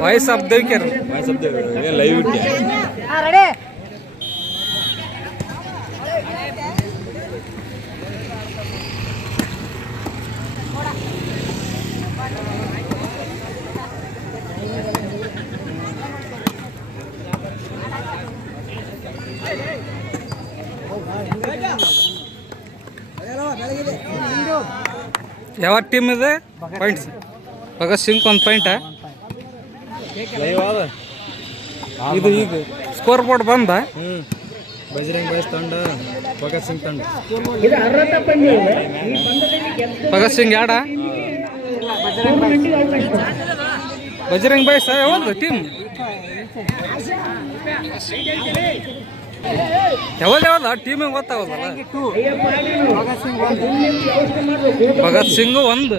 Voice of ದೇವಿಕೇರ್ live ಇಟ್ಟೆ ಯಾವ team ಇದೆ ಪಾಯಿಂಟ್ಸ್ ಭಗತ್ ಸಿಂಗ್ ಒಂದು ಪಾಯಿಂಟ? ಇದು ಈಗ ಸ್ಕೋರ್ ಬೋರ್ಡ್ ಬಂದ? ಹ್ಞೂ ಬಜರಂಗ್ ಬಾಯ್ಸ್ ತಂಡ ಭಗತ್ ಸಿಂಗ್ ತಂಡ. ಭಗತ್ ಸಿಂಗ್ ಯಾಡ? ಬಜರಂಗ್ ಬಾಯ್ಸ್ ಯಾವ್ದು ಟೀಮ್ ಯಾವ್ದು ಯಾವ್ದು ಟೀಮಿಗೆ ಗೊತ್ತಾಗೋದಲ್ಲ? ಭಗತ್ ಸಿಂಗ್ ಒಂದು.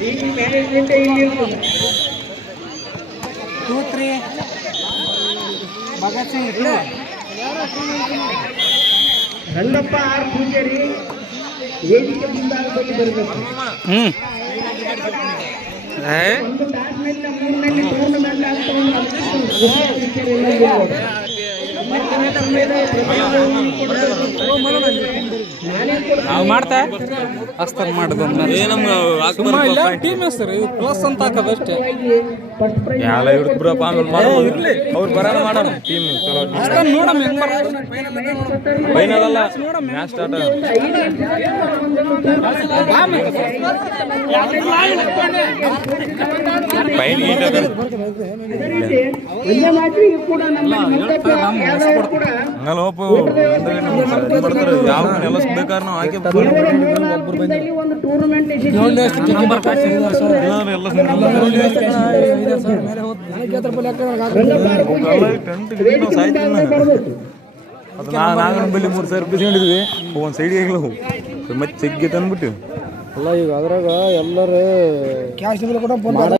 ಈ ಮ್ಯಾನೇಜ್ಮೆಂಟ್ ಇಲ್ಲಿ ಇರ್ತದೆ. Two three Bhagat Singh two Rangappa R Poojari ವೇದಿಕೆ ಮುಂದಾಗದಲ್ಲಿ ಬರಬೇಕು ಹ್ಞೂ ಏ ಒಂದು ತಾಸಿನಲ್ಲಿ ಮೂರಿನಲ್ಲಿ ಟೂರ್ನಮೆಂಟ್ ಆಗ್ತಾ ನಾವು ಮಾಡ್ತಾ? ನಮ್ಗೆ ಇಲ್ಲ ಟೀಮ್ ಹೆಸರು ಪ್ಲಸ್ ಅಂತ ಹಾಕೋದು ಅಷ್ಟೇ. ಆಮೇಲೆ ಮಾಡೋದು. ಅವ್ರು ಬರೋಣ ಮಾಡೋಣ. ಟೀಮ್ ಚಲೋ ನೋಡಮ್ಮ ಹೆಂಗ್ ಫೈನಲ್ ಅಲ್ಲ. ಮ್ಯಾಚ್ ಸ್ಟಾರ್ಟ್ ಫೈನ್ ಗೀಟ್ ಕೂಡ ನಮ್ಮ ಯಾವ ಬೇಕಾದ್ರೆ ನಾವು ಹಾಕಿ ಅದು ನಾ ನಾಗನ ಬಲ್ಲಿ ಮೂರು ಸಾವಿರ ರೂಪಾಯಿ ಒಂದು ಸೈಡಿಗೆ ಆಗಿಲ್ಲ ಮತ್ತೆ ಚೆಗ್ಗೆ ತಂದ್ಬಿಟ್ಟು ಅಲ್ಲ ಈಗ ಅದ್ರಾಗ ಎಲ್ಲರೂ ಕ್ಯಾಶ್ ಕೂಡ